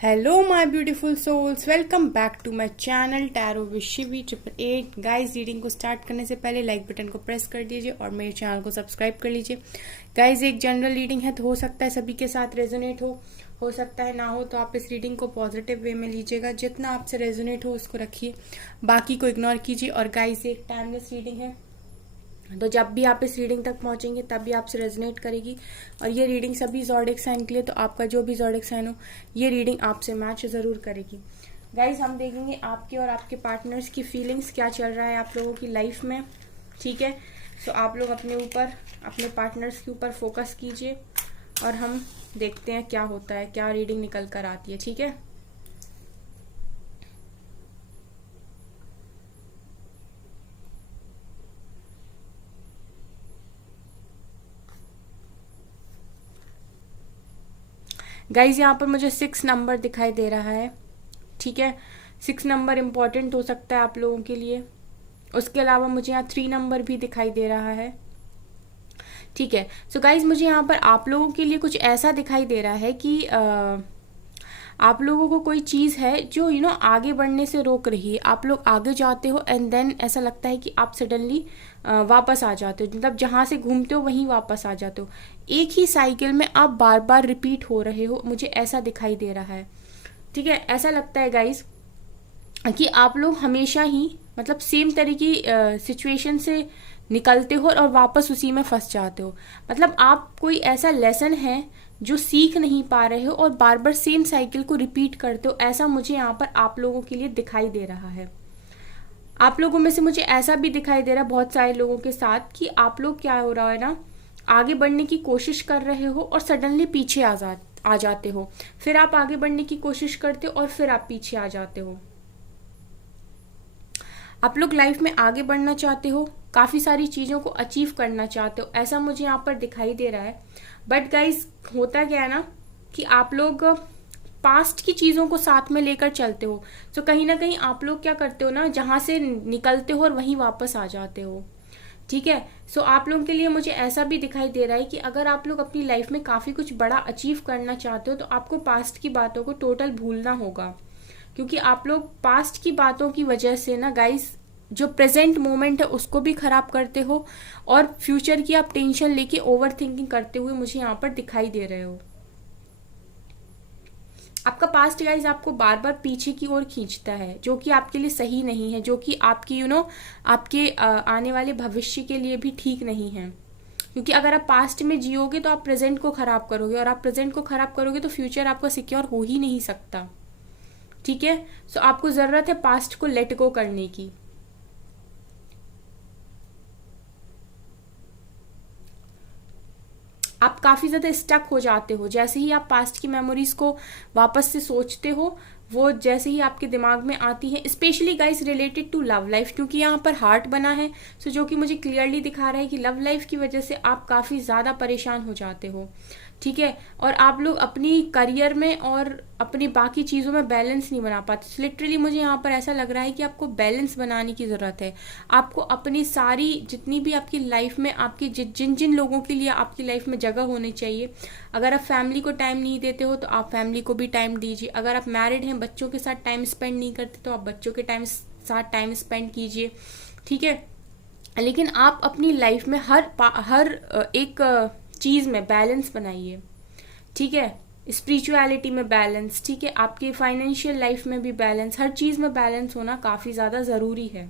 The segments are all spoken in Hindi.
Hello my beautiful souls, welcome back to my channel tarot with Shivi 888। Guys, reading को स्टार्ट करने से पहले लाइक बटन को प्रेस कर दीजिए और मेरे चैनल को सब्सक्राइब कर लीजिए। गाइस, एक जनरल रीडिंग है तो हो सकता है सभी के साथ रेजोनेट हो सकता है ना हो, तो आप इस रीडिंग को पॉजिटिव वे में लीजिएगा। जितना आपसे रेजोनेट हो उसको रखिए, बाकी को इग्नोर कीजिए। और गाइस, एक टाइमलेस रीडिंग है तो जब भी आप इस रीडिंग तक पहुंचेंगे तभी आपसे रेजोनेट करेगी। और ये रीडिंग सभी ज़ोडिएक साइन के लिए, तो आपका जो भी ज़ोडिएक साइन हो ये रीडिंग आपसे मैच जरूर करेगी। गाइज, हम देखेंगे आपके और आपके पार्टनर्स की फीलिंग्स, क्या चल रहा है आप लोगों की लाइफ में। ठीक है, सो आप लोग अपने ऊपर, अपने पार्टनर्स के ऊपर फोकस कीजिए और हम देखते हैं क्या होता है, क्या रीडिंग निकल कर आती है। ठीक है, गाइज यहाँ पर मुझे 6 नंबर दिखाई दे रहा है। ठीक है, 6 नंबर इम्पॉर्टेंट हो सकता है आप लोगों के लिए। उसके अलावा मुझे यहाँ 3 नंबर भी दिखाई दे रहा है। ठीक है, सो गाइज मुझे यहाँ पर आप लोगों के लिए कुछ ऐसा दिखाई दे रहा है कि आप लोगों को कोई चीज़ है जो आगे बढ़ने से रोक रही है। आप लोग आगे जाते हो एंड देन ऐसा लगता है कि आप सडनली वापस आ जाते हो, मतलब जहाँ से घूमते हो वहीं वापस आ जाते हो। एक ही साइकिल में आप बार बार रिपीट हो रहे हो, मुझे ऐसा दिखाई दे रहा है। ठीक है, ऐसा लगता है गाइज कि आप लोग हमेशा ही मतलब सेम तरह की सिचुएशन से निकलते हो और वापस उसी में फंस जाते हो। मतलब आप कोई ऐसा लेसन है जो सीख नहीं पा रहे हो और बार बार सेम साइकिल को रिपीट करते हो, ऐसा मुझे यहाँ पर आप लोगों के लिए दिखाई दे रहा है। आप लोगों में से मुझे ऐसा भी दिखाई दे रहा है बहुत सारे लोगों के साथ कि आप लोग क्या हो रहा है ना, आगे बढ़ने की कोशिश कर रहे हो और सडनली पीछे आ जाते हो। फिर आप आगे बढ़ने की कोशिश करते हो और फिर आप पीछे आ जाते हो। आप लोग लाइफ में आगे बढ़ना चाहते हो, काफ़ी सारी चीज़ों को अचीव करना चाहते हो, ऐसा मुझे यहाँ पर दिखाई दे रहा है। बट गाइज, होता क्या है ना कि आप लोग पास्ट की चीज़ों को साथ में लेकर चलते हो। तो कहीं ना कहीं आप लोग क्या करते हो ना, जहाँ से निकलते हो और वहीं वापस आ जाते हो। ठीक है, सो आप लोगों के लिए मुझे ऐसा भी दिखाई दे रहा है कि अगर आप लोग अपनी लाइफ में काफ़ी कुछ बड़ा अचीव करना चाहते हो तो आपको पास्ट की बातों को टोटल भूलना होगा। क्योंकि आप लोग पास्ट की बातों की वजह से ना गाइस, जो प्रेजेंट मोमेंट है उसको भी खराब करते हो और फ्यूचर की आप टेंशन लेके ओवर थिंकिंग करते हुए मुझे यहाँ पर दिखाई दे रहे हो। आपका पास्ट गाइज आपको बार बार पीछे की ओर खींचता है, जो कि आपके लिए सही नहीं है, जो कि आपकी आपके आने वाले भविष्य के लिए भी ठीक नहीं है। क्योंकि अगर आप पास्ट में जियोगे तो आप प्रेजेंट को खराब करोगे, और आप प्रेजेंट को खराब करोगे तो फ्यूचर आपका सिक्योर हो ही नहीं सकता। ठीक है, सो आपको जरूरत है पास्ट को लेट गो करने की। आप काफ़ी ज़्यादा स्टक हो जाते हो जैसे ही आप पास्ट की मेमोरीज को वापस से सोचते हो, वो जैसे ही आपके दिमाग में आती है, specially guys related to love life, क्योंकि यहाँ पर हार्ट बना है। सो जो कि मुझे क्लियरली दिखा रहा है कि लव लाइफ की वजह से आप काफ़ी ज़्यादा परेशान हो जाते हो। ठीक है, और आप लोग अपनी करियर में और अपनी बाकी चीज़ों में बैलेंस नहीं बना पाते। लिटरली मुझे यहाँ पर ऐसा लग रहा है कि आपको बैलेंस बनाने की ज़रूरत है। आपको अपनी सारी जितनी भी आपकी लाइफ में आपकी जिन जिन लोगों के लिए आपकी लाइफ में जगह होनी चाहिए, अगर आप फैमिली को टाइम नहीं देते हो तो आप फैमिली को भी टाइम दीजिए। अगर आप मैरिड हैं, बच्चों के साथ टाइम स्पेंड नहीं करते तो आप बच्चों के साथ टाइम स्पेंड कीजिए। ठीक है, लेकिन आप अपनी लाइफ में हर एक चीज़ में बैलेंस बनाइए। ठीक है, स्पिरिचुअलिटी में बैलेंस, ठीक है, आपके फाइनेंशियल लाइफ में भी बैलेंस, हर चीज़ में बैलेंस होना काफ़ी ज़्यादा ज़रूरी है।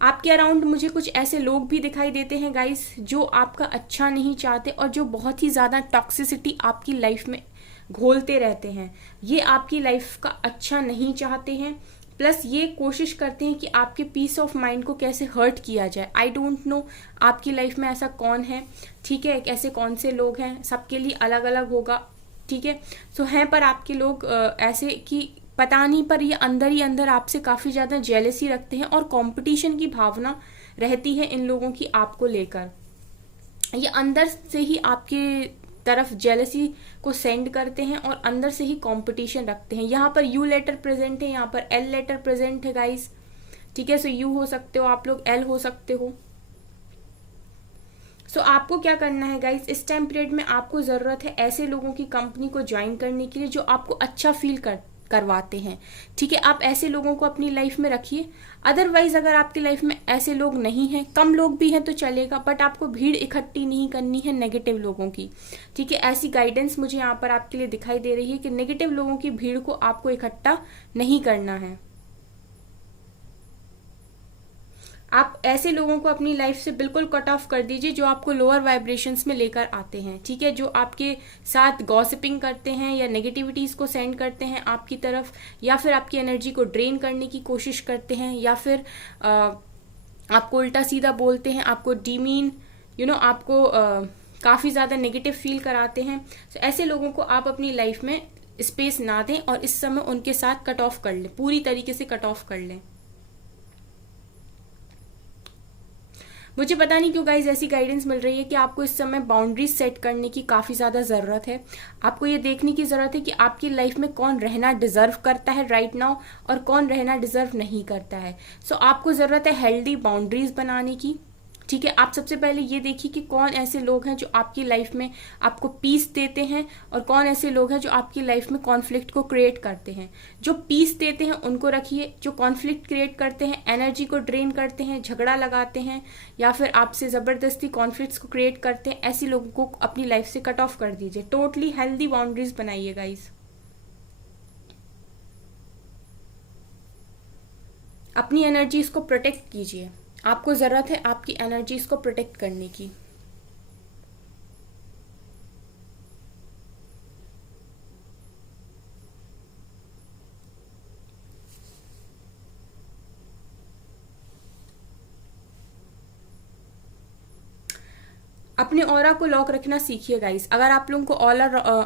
आपके अराउंड मुझे कुछ ऐसे लोग भी दिखाई देते हैं गाइस जो आपका अच्छा नहीं चाहते और जो बहुत ही ज़्यादा टॉक्सिसिटी आपकी लाइफ में घोलते रहते हैं। ये आपकी लाइफ का अच्छा नहीं चाहते हैं, प्लस ये कोशिश करते हैं कि आपके पीस ऑफ माइंड को कैसे हर्ट किया जाए। आई डोंट नो आपकी लाइफ में ऐसा कौन है। ठीक है, ऐसे कौन से लोग हैं, सबके लिए अलग अलग होगा। ठीक है, सो हैं पर आपके लोग ऐसे कि पता नहीं, पर ये अंदर ही अंदर आपसे काफ़ी ज़्यादा जेलसी रखते हैं और कंपटीशन की भावना रहती है इन लोगों की आपको लेकर। ये अंदर से ही आपके तरफ जेलसी को सेंड करते हैं और अंदर से ही कंपटीशन रखते हैं। यहाँ पर यू लेटर प्रेजेंट है, यहाँ पर एल लेटर प्रेजेंट है गाइस। ठीक है, सो यू हो सकते हो आप लोग, एल हो सकते हो। सो आपको क्या करना है गाइस, इस टाइम पीरियड में आपको ज़रूरत है ऐसे लोगों की कंपनी को ज्वाइन करने के लिए जो आपको अच्छा फील करवाते हैं। ठीक है, आप ऐसे लोगों को अपनी लाइफ में रखिए। अदरवाइज अगर आपकी लाइफ में ऐसे लोग नहीं हैं, कम लोग भी हैं तो चलेगा, बट आपको भीड़ इकट्ठी नहीं करनी है नेगेटिव लोगों की। ठीक है, ऐसी गाइडेंस मुझे यहाँ पर आपके लिए दिखाई दे रही है कि नेगेटिव लोगों की भीड़ को आपको इकट्ठा नहीं करना है। आप ऐसे लोगों को अपनी लाइफ से बिल्कुल कट ऑफ कर दीजिए जो आपको लोअर वाइब्रेशंस में लेकर आते हैं। ठीक है, जो आपके साथ गॉसिपिंग करते हैं या नेगेटिविटीज को सेंड करते हैं आपकी तरफ, या फिर आपकी एनर्जी को ड्रेन करने की कोशिश करते हैं, या फिर आपको उल्टा सीधा बोलते हैं, आपको डीमीन आपको काफ़ी ज़्यादा नेगेटिव फील कराते हैं। तो ऐसे लोगों को आप अपनी लाइफ में स्पेस ना दें और इस समय उनके साथ कट ऑफ कर लें, पूरी तरीके से कट ऑफ कर लें। मुझे पता नहीं क्यों गाइज ऐसी गाइडेंस मिल रही है कि आपको इस समय बाउंड्रीज सेट करने की काफ़ी ज़्यादा ज़रूरत है। आपको ये देखने की ज़रूरत है कि आपकी लाइफ में कौन रहना डिजर्व करता है राइट नाउ और कौन रहना डिजर्व नहीं करता है। सो आपको ज़रूरत है हेल्दी बाउंड्रीज बनाने की। ठीक है, आप सबसे पहले ये देखिए कि कौन ऐसे लोग हैं जो आपकी लाइफ में आपको पीस देते हैं और कौन ऐसे लोग हैं जो आपकी लाइफ में कॉन्फ्लिक्ट को क्रिएट करते हैं। जो पीस देते हैं उनको रखिए, जो कॉन्फ्लिक्ट क्रिएट करते हैं, एनर्जी को ड्रेन करते हैं, झगड़ा लगाते हैं या फिर आपसे ज़बरदस्ती कॉन्फ्लिक्ट्स को क्रिएट करते हैं, ऐसे लोगों को अपनी लाइफ से कट ऑफ कर दीजिए। टोटली हेल्दी बाउंड्रीज बनाइए गाइज। अपनी एनर्जीज को प्रोटेक्ट कीजिए। आपको ज़रूरत है आपकी एनर्जीज को प्रोटेक्ट करने की। अपने ऑरा को लॉक रखना सीखिए गाइस। अगर आप लोगों को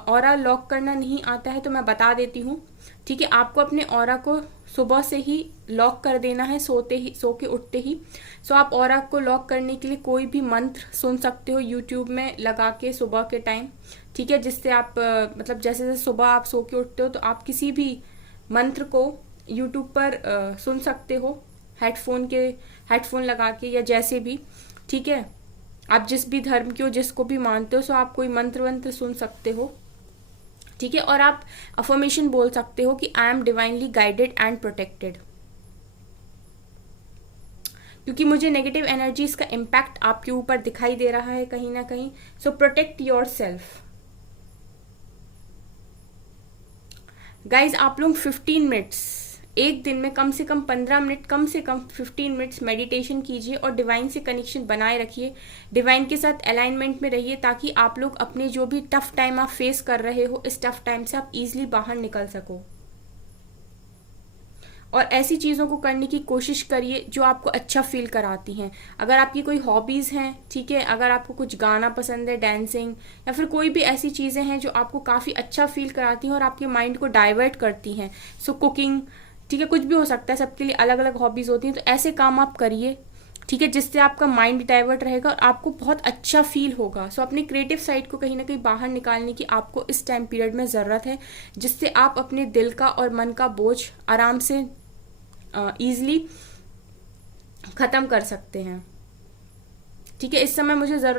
ऑरा लॉक करना नहीं आता है तो मैं बता देती हूँ। ठीक है, आपको अपने ऑरा को सुबह से ही लॉक कर देना है, सो के उठते ही। सो आप ऑरा को लॉक करने के लिए कोई भी मंत्र सुन सकते हो यूट्यूब में लगा के सुबह के टाइम। ठीक है, जिससे आप मतलब जैसे जैसे सुबह आप सो के उठते हो तो आप किसी भी मंत्र को यूट्यूब पर सुन सकते हो हेडफोन लगा के या जैसे भी। ठीक है, आप जिस भी धर्म के हो, जिसको भी मानते हो, सो आप कोई मंत्र वंत्र सुन सकते हो। ठीक है, और आप अफर्मेशन बोल सकते हो कि I am divinely guided and protected, क्योंकि मुझे नेगेटिव एनर्जीज का इम्पैक्ट आपके ऊपर दिखाई दे रहा है कहीं ना कहीं। सो प्रोटेक्ट योर सेल्फ गाइज। आप लोग 15 मिनट्स एक दिन में कम से कम 15 मिनट, कम से कम 15 मिनट्स मेडिटेशन कीजिए और डिवाइन से कनेक्शन बनाए रखिए। डिवाइन के साथ अलाइनमेंट में रहिए ताकि आप लोग अपने जो भी टफ टाइम आप फेस कर रहे हो, इस टफ टाइम से आप इजीली बाहर निकल सको। और ऐसी चीज़ों को करने की कोशिश करिए जो आपको अच्छा फील कराती हैं। अगर आपकी कोई हॉबीज़ हैं, ठीक है, अगर आपको कुछ गाना पसंद है, डांसिंग, या फिर कोई भी ऐसी चीज़ें हैं जो आपको काफ़ी अच्छा फील कराती हैं और आपके माइंड को डाइवर्ट करती हैं, सो कुकिंग, ठीक है, कुछ भी हो सकता है, सबके लिए अलग अलग हॉबीज़ होती हैं, तो ऐसे काम आप करिए। ठीक है, जिससे आपका माइंड डाइवर्ट रहेगा और आपको बहुत अच्छा फील होगा। सो अपने क्रिएटिव साइड को कहीं ना कहीं बाहर निकालने की आपको इस टाइम पीरियड में ज़रूरत है, जिससे आप अपने दिल का और मन का बोझ आराम से ईजिली ख़त्म कर सकते हैं। ठीक है, इस समय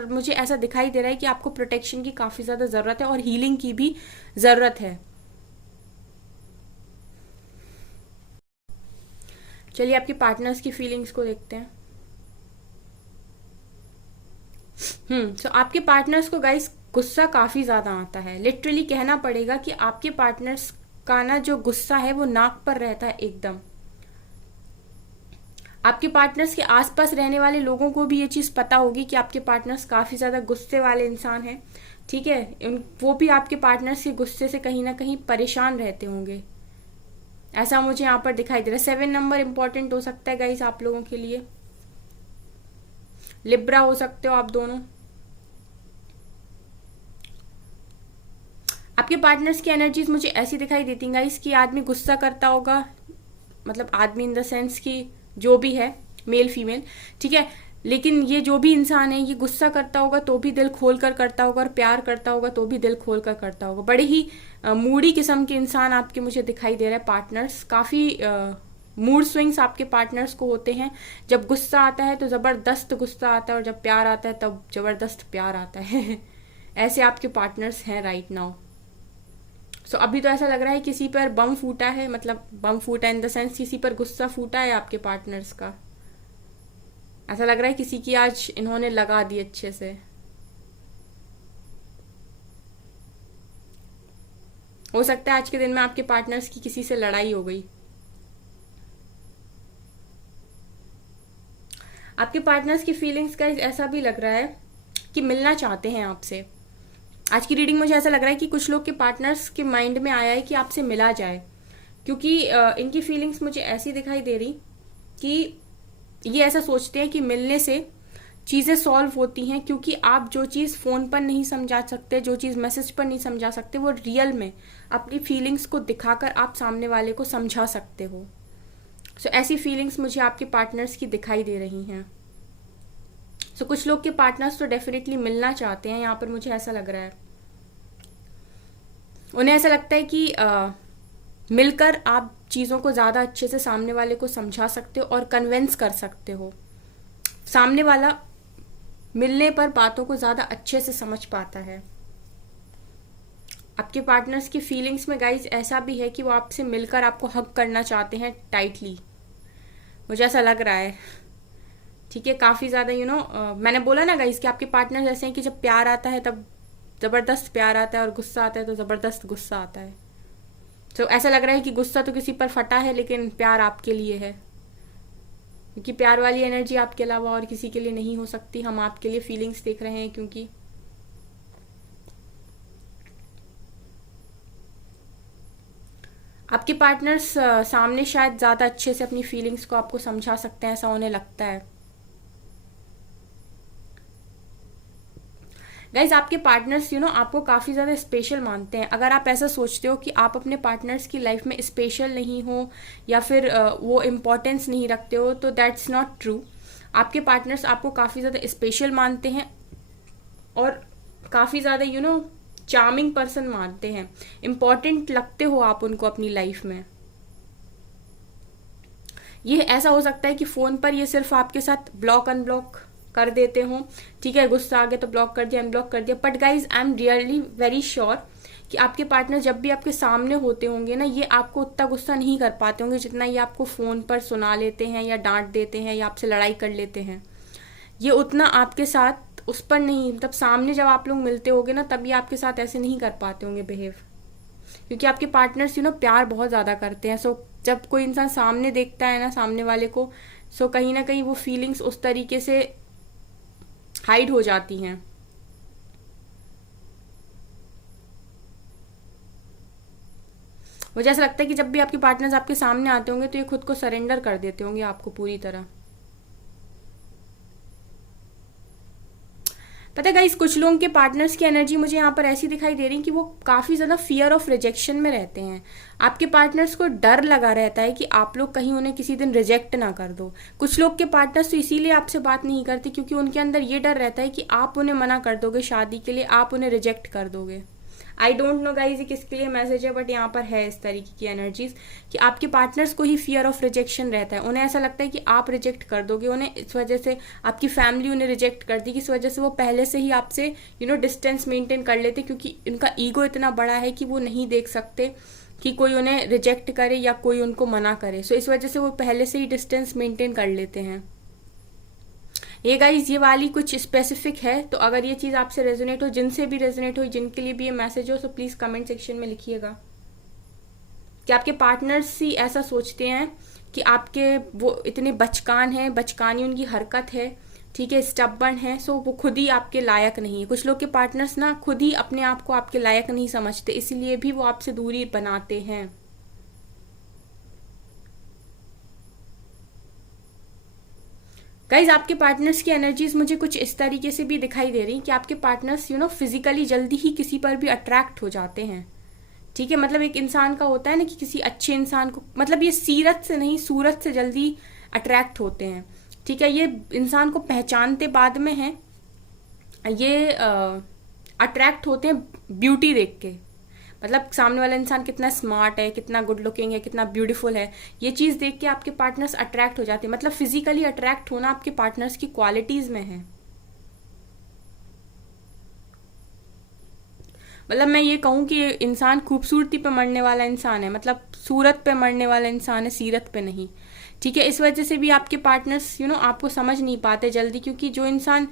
मुझे ऐसा दिखाई दे रहा है कि आपको प्रोटेक्शन की काफ़ी ज़्यादा ज़रूरत है और हीलिंग की भी ज़रूरत है। चलिए आपके पार्टनर्स की फीलिंग्स को देखते हैं। सो आपके पार्टनर्स को गाइस गुस्सा काफ़ी ज़्यादा आता है। लिटरली कहना पड़ेगा कि आपके पार्टनर्स का ना जो गुस्सा है वो नाक पर रहता है एकदम। आपके पार्टनर्स के आसपास रहने वाले लोगों को भी ये चीज़ पता होगी कि आपके पार्टनर्स काफ़ी ज़्यादा गुस्से वाले इंसान हैं। ठीक है, वो भी आपके पार्टनर्स के गुस्से से कहीं ना कहीं परेशान रहते होंगे, ऐसा मुझे यहाँ पर दिखाई दे रहा है। 7 नंबर इंपॉर्टेंट हो सकता है गाइस आप लोगों के लिए। लिब्रा हो सकते हो आप दोनों। आपके पार्टनर्स की एनर्जीज मुझे ऐसी दिखाई देती हैं गाइस कि आदमी गुस्सा करता होगा, मतलब आदमी इन द सेंस कि जो भी है, मेल फीमेल, ठीक है, लेकिन ये जो भी इंसान है ये गुस्सा करता होगा तो भी दिल खोल कर करता होगा और प्यार करता होगा तो भी दिल खोल कर करता होगा। बड़े ही मूडी किस्म के इंसान आपके मुझे दिखाई दे रहे हैं पार्टनर्स, काफ़ी मूड स्विंग्स आपके पार्टनर्स को होते हैं। जब गुस्सा आता है तो ज़बरदस्त गुस्सा आता है, और जब प्यार आता है तब ज़बरदस्त प्यार आता है। ऐसे आपके पार्टनर्स हैं राइट नाउ। सो अभी तो ऐसा लग रहा है किसी पर बम फूटा है, मतलब बम फूटा इन द सेंस किसी पर गुस्सा फूटा है आपके पार्टनर्स का। ऐसा लग रहा है किसी की आज इन्होंने लगा दी अच्छे से। हो सकता है आज के दिन में आपके पार्टनर्स की किसी से लड़ाई हो गई। आपके पार्टनर्स की फीलिंग्स का ऐसा भी लग रहा है कि मिलना चाहते हैं आपसे। आज की रीडिंग मुझे ऐसा लग रहा है कि कुछ लोग के पार्टनर्स के माइंड में आया है कि आपसे मिला जाए, क्योंकि इनकी फीलिंग्स मुझे ऐसी दिखाई दे रही कि ये ऐसा सोचते हैं कि मिलने से चीज़ें सॉल्व होती हैं, क्योंकि आप जो चीज़ फ़ोन पर नहीं समझा सकते, जो चीज़ मैसेज पर नहीं समझा सकते, वो रियल में अपनी फीलिंग्स को दिखाकर आप सामने वाले को समझा सकते हो। सो ऐसी फीलिंग्स मुझे आपके पार्टनर्स की दिखाई दे रही हैं। सो कुछ लोग के पार्टनर्स तो डेफिनेटली मिलना चाहते हैं, यहाँ पर मुझे ऐसा लग रहा है। उन्हें ऐसा लगता है कि मिलकर आप चीज़ों को ज़्यादा अच्छे से सामने वाले को समझा सकते हो और कन्विंस कर सकते हो। सामने वाला मिलने पर बातों को ज़्यादा अच्छे से समझ पाता है। आपके पार्टनर्स की फीलिंग्स में गाइज ऐसा भी है कि वो आपसे मिलकर आपको हग करना चाहते हैं टाइटली, मुझे ऐसा लग रहा है। ठीक है, काफ़ी ज़्यादा मैंने बोला ना गाइज कि आपके पार्टनर्स ऐसे हैं कि जब प्यार आता है तब ज़बरदस्त प्यार आता है, और गुस्सा आता है तो ज़बरदस्त गुस्सा आता है। तो ऐसा लग रहा है कि गुस्सा तो किसी पर फटा है, लेकिन प्यार आपके लिए है, क्योंकि प्यार वाली एनर्जी आपके अलावा और किसी के लिए नहीं हो सकती। हम आपके लिए फीलिंग्स देख रहे हैं, क्योंकि आपके पार्टनर्स सामने शायद ज़्यादा अच्छे से अपनी फीलिंग्स को आपको समझा सकते हैं, ऐसा उन्हें लगता है। गाइज आपके पार्टनर्स आपको काफ़ी ज़्यादा स्पेशल मानते हैं। अगर आप ऐसा सोचते हो कि आप अपने पार्टनर्स की लाइफ में स्पेशल नहीं हो, या फिर वो इम्पोर्टेंस नहीं रखते हो, तो दैट्स नॉट ट्रू। आपके पार्टनर्स आपको काफ़ी ज़्यादा स्पेशल मानते हैं, और काफ़ी ज़्यादा चार्मिंग पर्सन मानते हैं। इम्पॉर्टेंट लगते हो आप उनको अपनी लाइफ में। ये ऐसा हो सकता है कि फ़ोन पर ये सिर्फ आपके साथ ब्लॉक अनब्लॉक कर देते हो। ठीक है, गुस्सा आ गया तो ब्लॉक कर दिया, अनब्लॉक कर दिया। But guys I am really very sure कि आपके पार्टनर जब भी आपके सामने होते होंगे ना, ये आपको उतना गुस्सा नहीं कर पाते होंगे जितना ये आपको फ़ोन पर सुना लेते हैं, या डांट देते हैं, या आपसे लड़ाई कर लेते हैं। ये उतना आपके साथ उस पर नहीं, मतलब सामने जब आप लोग मिलते होगे ना, तब ये आपके साथ ऐसे नहीं कर पाते होंगे बिहेव, क्योंकि आपके पार्टनर्स प्यार बहुत ज़्यादा करते हैं। सो जब कोई इंसान सामने देखता है ना सामने वाले को, सो कहीं ना कहीं वो फीलिंग्स उस तरीके से हाइड हो जाती हैं। मुझे ऐसा लगता है कि जब भी आपके पार्टनर्स आपके सामने आते होंगे तो ये खुद को सरेंडर कर देते होंगे आपको पूरी तरह। पता है गाइस, कुछ लोगों के पार्टनर्स की एनर्जी मुझे यहाँ पर ऐसी दिखाई दे रही कि वो काफ़ी ज़्यादा फियर ऑफ रिजेक्शन में रहते हैं। आपके पार्टनर्स को डर लगा रहता है कि आप लोग कहीं उन्हें किसी दिन रिजेक्ट ना कर दो। कुछ लोग के पार्टनर्स तो इसीलिए आपसे बात नहीं करते क्योंकि उनके अंदर ये डर रहता है कि आप उन्हें मना कर दोगे शादी के लिए, आप उन्हें रिजेक्ट कर दोगे। आई डोंट नो गाइज ये किसके लिए मैसेज है, बट यहाँ पर है इस तरीके की एनर्जीज कि आपके पार्टनर्स को ही फियर ऑफ रिजेक्शन रहता है। उन्हें ऐसा लगता है कि आप रिजेक्ट कर दोगे उन्हें, इस वजह से आपकी फैमिली उन्हें रिजेक्ट कर दी, इस वजह से वो पहले से ही आपसे डिस्टेंस मेंटेन कर लेते, क्योंकि उनका ईगो इतना बड़ा है कि वो नहीं देख सकते कि कोई उन्हें रिजेक्ट करे या कोई उनको मना करे। सो इस वजह से वो पहले से ही डिस्टेंस मेंटेन कर लेते हैं। ये गाइज ये वाली कुछ स्पेसिफिक है, तो अगर ये चीज़ आपसे रेजोनेट हो, जिनसे भी रेजोनेट हो, जिनके लिए भी ये मैसेज हो, तो प्लीज़ कमेंट सेक्शन में लिखिएगा कि आपके पार्टनर्स ही ऐसा सोचते हैं कि आपके वो इतने बचकान हैं, बचकानी उनकी हरकत है, ठीक है, स्टबर्न है, सो वो खुद ही आपके लायक नहीं है। कुछ लोग के पार्टनर्स ना खुद ही अपने आप को आपके लायक नहीं समझते, इसीलिए भी वो आपसे दूरी बनाते हैं। गाइज आपके पार्टनर्स की एनर्जीज मुझे कुछ इस तरीके से भी दिखाई दे रही कि आपके पार्टनर्स फिजिकली जल्दी ही किसी पर भी अट्रैक्ट हो जाते हैं। ठीक है, मतलब एक इंसान का होता है ना कि किसी अच्छे इंसान को, मतलब ये सीरत से नहीं सूरत से जल्दी अट्रैक्ट होते हैं। ठीक है, ये इंसान को पहचानते बाद में हैं, ये अट्रैक्ट होते हैं ब्यूटी देख के। मतलब सामने वाला इंसान कितना स्मार्ट है, कितना गुड लुकिंग है, कितना ब्यूटीफुल है, ये चीज़ देख के आपके पार्टनर्स अट्रैक्ट हो जाते हैं। मतलब फिजिकली अट्रैक्ट होना आपके पार्टनर्स की क्वालिटीज़ में है। मतलब मैं ये कहूँ कि इंसान खूबसूरती पे मरने वाला इंसान है, मतलब सूरत पे मरने वाला इंसान है, सीरत पे नहीं। ठीक है, इस वजह से भी आपके पार्टनर्स आपको समझ नहीं पाते जल्दी, क्योंकि जो इंसान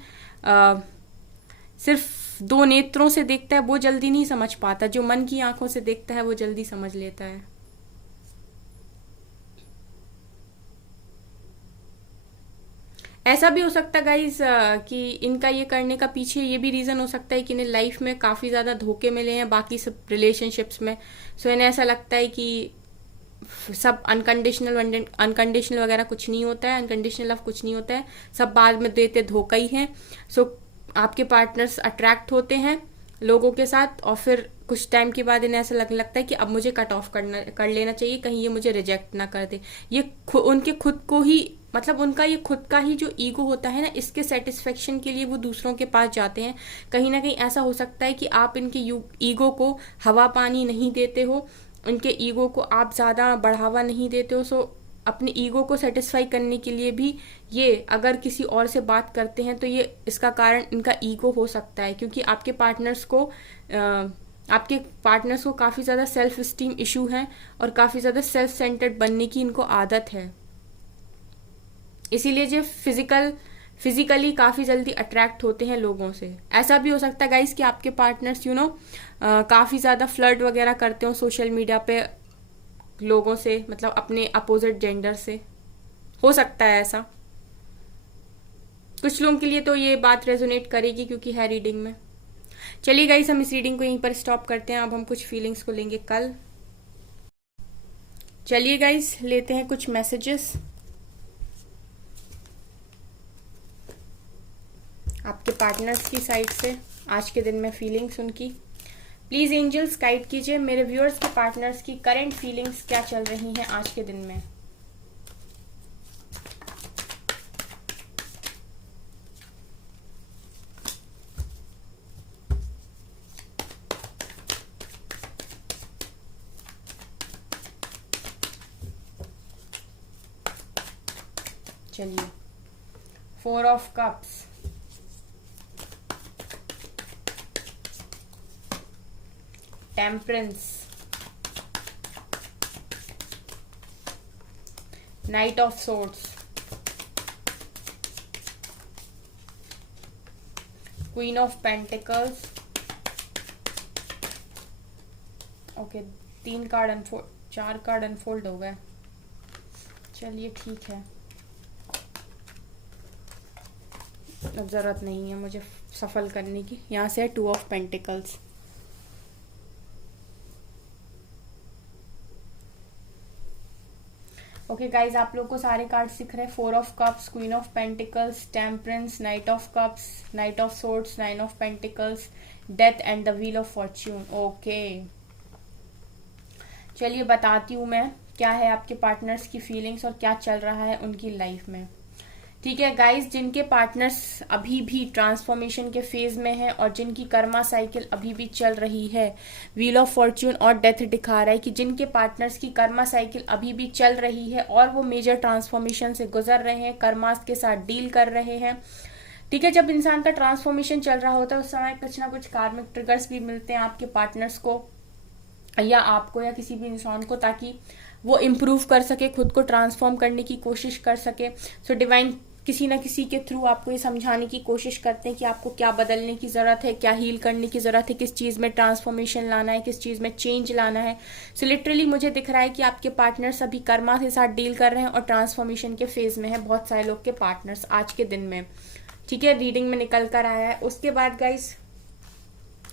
सिर्फ दो नेत्रों से देखता है वो जल्दी नहीं समझ पाता, जो मन की आंखों से देखता है वो जल्दी समझ लेता है। ऐसा भी हो सकता है गाइज कि इनका ये करने का पीछे ये भी रीज़न हो सकता है कि इन्हें लाइफ में काफ़ी ज़्यादा धोखे मिले हैं बाकी सब रिलेशनशिप्स में। सो इन्हें ऐसा लगता है कि सब अनकंडीशनल वगैरह कुछ नहीं होता है, अनकंडीशनल लव कुछ नहीं होता है, सब बाद में देते धोखा ही है। सो आपके पार्टनर्स अट्रैक्ट होते हैं लोगों के साथ, और फिर कुछ टाइम के बाद इन्हें ऐसा लगने लगता है कि अब मुझे कट ऑफ कर लेना चाहिए, कहीं ये मुझे रिजेक्ट ना कर दे। ये उनके खुद को ही, मतलब उनका ये खुद का ही जो ईगो होता है ना, इसके सेटिस्फेक्शन के लिए वो दूसरों के पास जाते हैं। कहीं ना कहीं ऐसा हो सकता है कि आप इनके ईगो को हवा पानी नहीं देते हो, उनके ईगो को आप ज़्यादा बढ़ावा नहीं देते हो। सो अपने ईगो को सेटिस्फाई करने के लिए भी ये अगर किसी और से बात करते हैं तो ये इसका कारण इनका ईगो हो सकता है, क्योंकि आपके पार्टनर्स को काफ़ी ज़्यादा सेल्फ स्टीम इशू है और काफ़ी ज़्यादा सेल्फ सेंटर्ड बनने की इनको आदत है। इसीलिए जो फिजिकली काफ़ी जल्दी अट्रैक्ट होते हैं लोगों से। ऐसा भी हो सकता है गाइस कि आपके पार्टनर्स काफ़ी ज़्यादा फ्लर्ट वगैरह करते हो सोशल मीडिया पे लोगों से, मतलब अपने अपोजिट जेंडर से। हो सकता है ऐसा, कुछ लोगों के लिए तो ये बात रेजोनेट करेगी क्योंकि है रीडिंग में। चलिए गाइस, हम इस रीडिंग को यहीं पर स्टॉप करते हैं। अब हम कुछ फीलिंग्स को लेंगे कल। चलिए गाइस, लेते हैं कुछ मैसेजेस आपके पार्टनर्स की साइड से आज के दिन में, फीलिंग्स उनकी। प्लीज एंजल्स गाइड कीजिए मेरे व्यूअर्स के पार्टनर्स की करंट फीलिंग्स क्या चल रही हैं आज के दिन में। चलिए, 4 of cups, temperance, night of swords, queen of pentacles. Okay, 4 card unfold हो गए। चलिए ठीक है, अब ज़रूरत नहीं है मुझे सफल करने की। यहाँ से है 2 ऑफ पेंटिकल्स। ओके गाइज, आप लोग को सारे कार्ड्स दिख रहे हैं। 4 of cups, queen of pentacles, temperance, night of cups, night of swords, 9 of pentacles, death and the wheel of Fortune. Okay, चलिए बताती हूँ मैं क्या है आपके पार्टनर्स की फीलिंग्स और क्या चल रहा है उनकी लाइफ में। ठीक है गाइस, जिनके पार्टनर्स अभी भी ट्रांसफॉर्मेशन के फेज में है और जिनकी कर्मा साइकिल अभी भी चल रही है, व्हील ऑफ फॉर्च्यून और डेथ दिखा रहा है कि जिनके पार्टनर्स की कर्मा साइकिल अभी भी चल रही है और वो मेजर ट्रांसफॉर्मेशन से गुजर रहे हैं, कर्मास के साथ डील कर रहे हैं। ठीक है, जब इंसान का ट्रांसफॉर्मेशन चल रहा होता है उस समय कुछ ना कुछ कार्मिक ट्रिगर्स भी मिलते हैं आपके पार्टनर्स को या आपको या किसी भी इंसान को, ताकि वो इम्प्रूव कर सके, खुद को ट्रांसफॉर्म करने की कोशिश कर सके। सो डिवाइन किसी न किसी के थ्रू आपको ये समझाने की कोशिश करते हैं कि आपको क्या बदलने की ज़रूरत है, क्या हील करने की ज़रूरत है, किस चीज़ में ट्रांसफॉर्मेशन लाना है, किस चीज़ में चेंज लाना है। सो लिटरली मुझे दिख रहा है कि आपके पार्टनर्स अभी कर्मा के साथ डील कर रहे हैं और ट्रांसफॉर्मेशन के फेज में है बहुत सारे लोग के पार्टनर्स आज के दिन में। ठीक है, रीडिंग में निकल कर आया है। उसके बाद गाइस,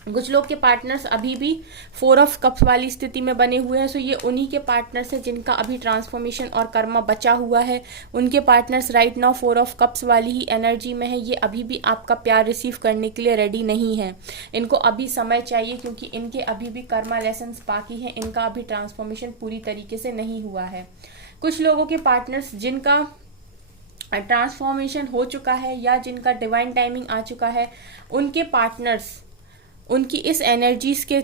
कुछ लोग के पार्टनर्स अभी भी 4 ऑफ कप्स वाली स्थिति में बने हुए हैं। सो ये उन्हीं के पार्टनर्स हैं जिनका अभी ट्रांसफॉर्मेशन और कर्मा बचा हुआ है। उनके partners right now 4 of cups वाली ही एनर्जी में है। ये अभी भी आपका प्यार रिसीव करने के लिए रेडी नहीं है, इनको अभी समय चाहिए क्योंकि इनके अभी भी कर्मा लेसन्स बाकी हैं, इनका अभी ट्रांसफॉर्मेशन पूरी तरीके से नहीं हुआ है। कुछ लोगों के पार्टनर्स जिनका ट्रांसफॉर्मेशन हो चुका है या जिनका डिवाइन टाइमिंग आ चुका है, उनके पार्टनर्स उनकी इस एनर्जीज के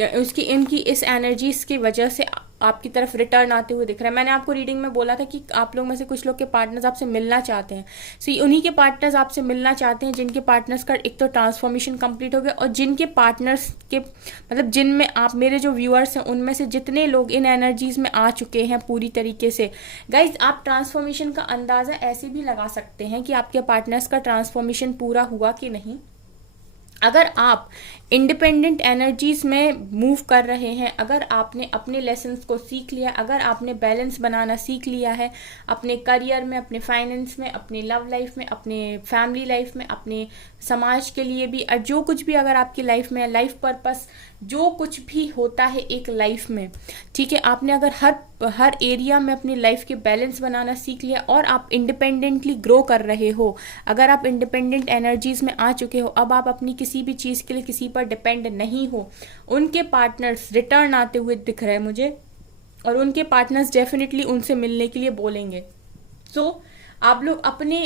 उसकी इनकी इस एनर्जीज की वजह से आपकी तरफ रिटर्न आते हुए दिख रहा है। मैंने आपको रीडिंग में बोला था कि आप लोग में से कुछ लोग के पार्टनर्स आपसे मिलना चाहते हैं। सो उन्हीं के पार्टनर्स आपसे मिलना चाहते हैं जिनके पार्टनर्स का एक तो ट्रांसफॉर्मेशन कंप्लीट हो गया, और जिनके पार्टनर्स के मतलब जिनमें आप मेरे जो व्यूअर्स हैं उनमें से जितने लोग इन एनर्जीज में आ चुके हैं पूरी तरीके से, गाइज आप ट्रांसफॉर्मेशन का अंदाजा ऐसे भी लगा सकते हैं कि आपके पार्टनर्स का ट्रांसफॉर्मेशन पूरा हुआ कि नहीं। अगर आप इंडिपेंडेंट एनर्जीज में मूव कर रहे हैं, अगर आपने अपने लेसन्स को सीख लिया, अगर आपने बैलेंस बनाना सीख लिया है अपने करियर में, अपने फाइनेंस में, अपने लव लाइफ में, अपने फैमिली लाइफ में, अपने समाज के लिए भी, और जो कुछ भी अगर आपकी लाइफ में लाइफ पर्पस जो कुछ भी होता है एक लाइफ में, ठीक है, आपने अगर हर एरिया में अपनी लाइफ के बैलेंस बनाना सीख लिया और आप इंडिपेंडेंटली ग्रो कर रहे हो, अगर आप इंडिपेंडेंट एनर्जीज में आ चुके हो, अब आप अपनी किसी भी चीज़ के लिए किसी पर डिपेंड नहीं हो, उनके पार्टनर्स रिटर्न आते हुए दिख रहे हैं मुझे, और उनके पार्टनर्स डेफिनेटली उनसे मिलने के लिए बोलेंगे। सो आप लोग अपने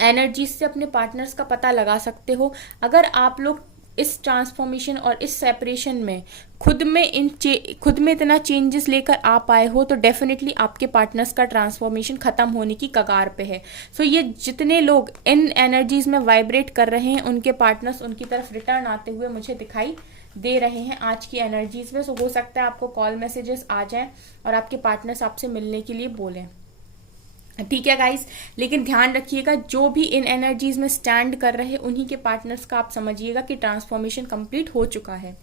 एनर्जीज से अपने पार्टनर्स का पता लगा सकते हो। अगर आप लोग इस ट्रांसफॉर्मेशन और इस सेपरेशन में खुद में इतना चेंजेस लेकर आ पाए हो, तो डेफिनेटली आपके पार्टनर्स का ट्रांसफॉर्मेशन खत्म होने की कगार पे है। सो ये जितने लोग इन एनर्जीज में वाइब्रेट कर रहे हैं, उनके पार्टनर्स उनकी तरफ रिटर्न आते हुए मुझे दिखाई दे रहे हैं आज की एनर्जीज में। सो हो सकता है आपको कॉल मैसेजेस आ जाएं और आपके पार्टनर्स आपसे मिलने के लिए बोलें, ठीक है गाइस। लेकिन ध्यान रखिएगा, जो भी इन एनर्जीज में स्टैंड कर रहे हैं उन्हीं के पार्टनर्स का आप समझिएगा कि ट्रांसफॉर्मेशन कंप्लीट हो चुका है।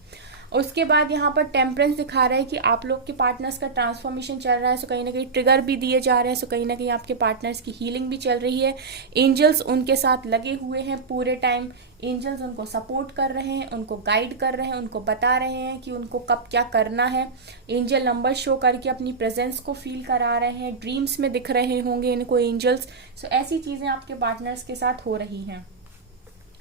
उसके बाद यहाँ पर टेम्परेंस दिखा रहा है कि आप लोग के पार्टनर्स का ट्रांसफॉर्मेशन चल रहा है। सो कहीं ना कहीं ट्रिगर भी दिए जा रहे हैं, सो कहीं ना कहीं आपके पार्टनर्स की हीलिंग भी चल रही है। एंजल्स उनके साथ लगे हुए हैं पूरे टाइम, एंजल्स उनको सपोर्ट कर रहे हैं, उनको गाइड कर रहे हैं, उनको बता रहे हैं कि उनको कब क्या करना है। एंजल नंबर शो करके अपनी प्रेजेंस को फील करा रहे हैं, ड्रीम्स में दिख रहे होंगे इनको एंजल्स। सो ऐसी चीज़ें आपके पार्टनर्स के साथ हो रही हैं।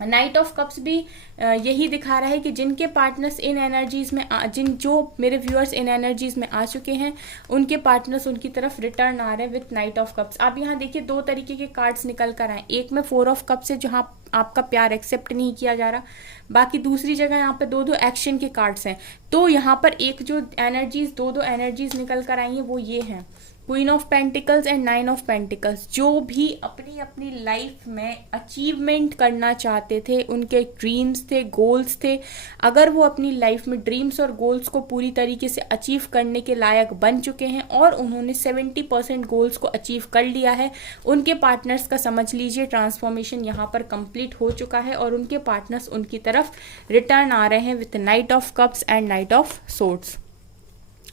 नाइट ऑफ कप्स भी यही दिखा रहा है कि जिनके पार्टनर्स इन एनर्जीज में जो मेरे व्यूअर्स इन एनर्जीज में आ चुके हैं, उनके पार्टनर्स उनकी तरफ रिटर्न आ रहे हैं विथ नाइट ऑफ कप्स। आप यहाँ देखिए दो तरीके के कार्ड्स निकल कर आए। एक में 4 ऑफ कप्स है जहाँ आपका प्यार एक्सेप्ट नहीं किया जा रहा, बाकी दूसरी जगह यहाँ पे 2 एक्शन के कार्ड्स हैं। तो यहाँ पर एक जो एनर्जीज 2 एनर्जीज निकल कर आई हैं वो ये हैं, queen of pentacles and 9 of pentacles. जो भी अपनी लाइफ में अचीवमेंट करना चाहते थे, उनके ड्रीम्स थे, गोल्स थे, अगर वो अपनी लाइफ में ड्रीम्स और गोल्स को पूरी तरीके से अचीव करने के लायक बन चुके हैं और उन्होंने 70% गोल्स को अचीव कर लिया है, उनके पार्टनर्स का समझ लीजिए ट्रांसफॉर्मेशन यहाँ पर कंप्लीट हो चुका है और उनके पार्टनर्स उनकी तरफ रिटर्न आ रहे हैं with night of cups and night of swords,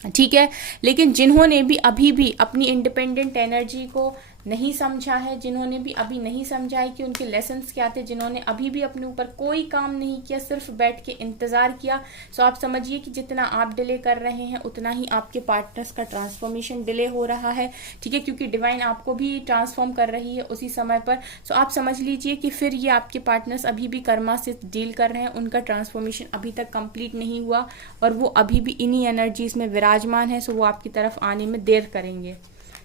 ठीक है। लेकिन जिन्होंने भी अभी भी अपनी इंडिपेंडेंट एनर्जी को नहीं समझा है, जिन्होंने भी अभी नहीं समझा है कि उनके लेसन्स क्या थे, जिन्होंने अभी भी अपने ऊपर कोई काम नहीं किया, सिर्फ बैठ के इंतज़ार किया, सो आप समझिए कि जितना आप डिले कर रहे हैं उतना ही आपके पार्टनर्स का ट्रांसफॉर्मेशन डिले हो रहा है, ठीक है, क्योंकि डिवाइन आपको भी ट्रांसफॉर्म कर रही है उसी समय पर। सो आप समझ लीजिए कि फिर ये आपके पार्टनर्स अभी भी कर्मा से डील कर रहे हैं, उनका ट्रांसफॉर्मेशन अभी तक कंप्लीट नहीं हुआ और वो अभी भी इन्हीं एनर्जीज में विराजमान है। सो वो आपकी तरफ आने में देर करेंगे,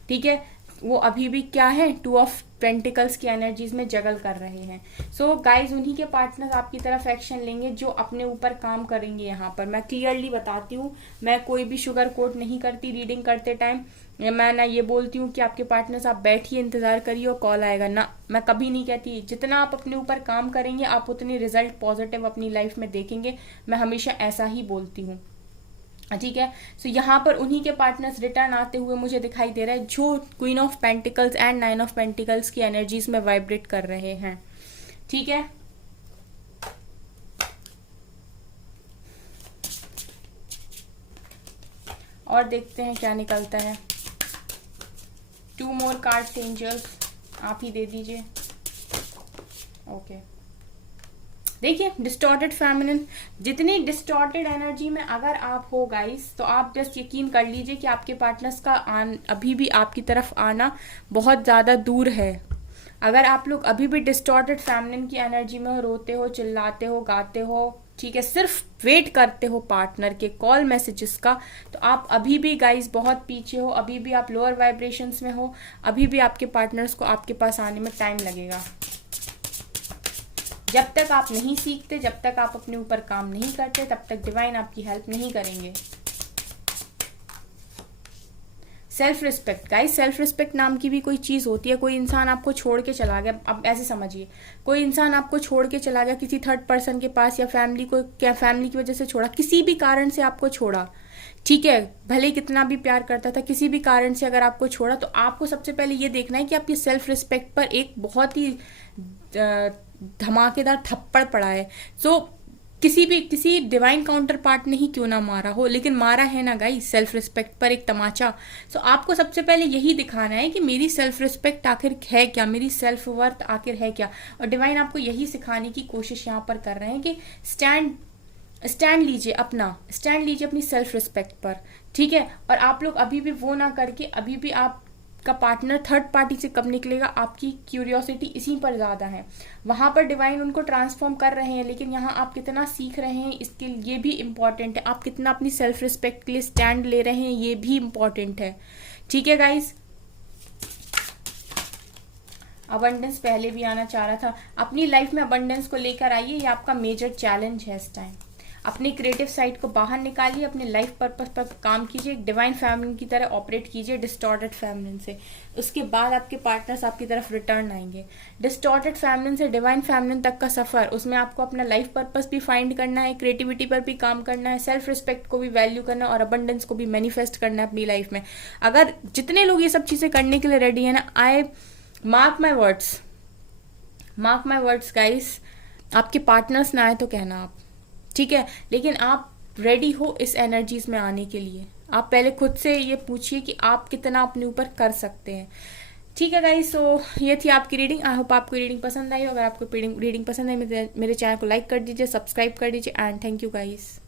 ठीक है। वो अभी भी क्या है, 2 ऑफ पेंटिकल्स की एनर्जीज में जगल कर रहे हैं। सो गाइज उन्हीं के पार्टनर्स आपकी तरफ एक्शन लेंगे जो अपने ऊपर काम करेंगे। यहाँ पर मैं क्लियरली बताती हूँ, मैं कोई भी शुगर कोट नहीं करती रीडिंग करते टाइम। मैं ना ये बोलती हूँ कि आपके पार्टनर्स आप बैठिए इंतजार करिए और कॉल आएगा, ना, मैं कभी नहीं कहती। जितना आप अपने ऊपर काम करेंगे आप उतनी रिजल्ट पॉजिटिव अपनी लाइफ में देखेंगे, मैं हमेशा ऐसा ही बोलती हूँ, ठीक है। सो यहाँ पर उन्हीं के पार्टनर्स रिटर्न आते हुए मुझे दिखाई दे रहा है जो queen of pentacles and 9 of pentacles की एनर्जीज में वाइब्रेट कर रहे हैं, ठीक है। और देखते हैं क्या निकलता है। 2 मोर कार्ड्स एंजल्स, आप ही दे दीजिए। ओके, देखिए डिस्टॉर्टेड फेमिनिन, जितनी डिस्टॉर्टेड एनर्जी में अगर आप हो गाइस, तो आप जस्ट यकीन कर लीजिए कि आपके पार्टनर्स का अभी भी आपकी तरफ आना बहुत ज़्यादा दूर है। अगर आप लोग अभी भी डिस्टॉर्टेड फेमिनिन की एनर्जी में हो, रोते हो, चिल्लाते हो, गाते हो, ठीक है, सिर्फ वेट करते हो पार्टनर के कॉल मैसेजेस का, तो आप अभी भी गाइस बहुत पीछे हो, अभी भी आप लोअर वाइब्रेशंस में हो, अभी भी आपके पार्टनर्स को आपके पास आने में टाइम लगेगा। जब तक आप नहीं सीखते, जब तक आप अपने ऊपर काम नहीं करते, तब तक डिवाइन आपकी हेल्प नहीं करेंगे। Self respect guys, self respect नाम की भी कोई चीज़ होती है। कोई इंसान आपको छोड़ के चला गया, अब ऐसे समझिए, कोई इंसान आपको छोड़ के चला गया किसी थर्ड पर्सन के पास, या फैमिली को, क्या फैमिली की वजह से छोड़ा, किसी भी कारण से आपको छोड़ा, ठीक है, भले कितना भी प्यार करता था, किसी भी कारण से अगर आपको छोड़ा, तो आपको सबसे पहले ये देखना है कि आपकी सेल्फ रिस्पेक्ट पर एक बहुत ही धमाकेदार थप्पड़ पड़ा है। सो किसी डिवाइन काउंटर पार्ट ने ही क्यों ना मारा हो, लेकिन मारा है ना गाइस, सेल्फ रिस्पेक्ट पर एक तमाचा। सो आपको सबसे पहले यही दिखाना है कि मेरी सेल्फ रिस्पेक्ट आखिर है क्या, मेरी सेल्फ वर्थ आखिर है क्या। और डिवाइन आपको यही सिखाने की कोशिश यहाँ पर कर रहे हैं कि स्टैंड लीजिए अपनी सेल्फ रिस्पेक्ट पर, ठीक है। और आप लोग अभी भी वो ना करके, अभी भी आपका पार्टनर थर्ड पार्टी से कब निकलेगा, आपकी क्यूरियोसिटी इसी पर ज़्यादा है। वहाँ पर डिवाइन उनको ट्रांसफॉर्म कर रहे हैं, लेकिन यहाँ आप कितना सीख रहे हैं इसके लिए भी इम्पॉर्टेंट है। आप कितना अपनी सेल्फ रिस्पेक्ट के लिए स्टैंड ले रहे हैं, ये भी इम्पॉर्टेंट है, ठीक है गाइज। अबंडेंस पहले भी आना चाह रहा था, अपनी लाइफ में अबंडेंस को लेकर आइए, ये आपका मेजर चैलेंज है इस टाइम। अपनी क्रिएटिव साइड को बाहर निकालिए, अपने लाइफ पर्पस पर काम कीजिए, डिवाइन फैमिली की तरह ऑपरेट कीजिए डिस्टॉर्टेड फैमिली से। उसके बाद आपके पार्टनर्स आपकी तरफ रिटर्न आएंगे। डिस्टॉर्टेड फैमिली से डिवाइन फैमिली तक का सफर, उसमें आपको अपना लाइफ पर्पस भी फाइंड करना है, क्रिएटिविटी पर भी काम करना है, सेल्फ रिस्पेक्ट को भी वैल्यू करना है, और अबंडेंस को भी मैनिफेस्ट करना है अपनी लाइफ में। अगर जितने लोग ये सब चीज़ें करने के लिए रेडी है ना, I mark my words guys, आपके पार्टनर्स ना आए तो कहना आप, ठीक है, लेकिन आप रेडी हो इस एनर्जीज में आने के लिए। आप पहले खुद से ये पूछिए कि आप कितना अपने ऊपर कर सकते हैं, ठीक है गाइस। सो ये थी आपकी रीडिंग। आई होप आपको रीडिंग पसंद आई हो। अगर आपको रीडिंग पसंद आई, मेरे चैनल को लाइक कर दीजिए, सब्सक्राइब कर दीजिए, एंड थैंक यू गाइस।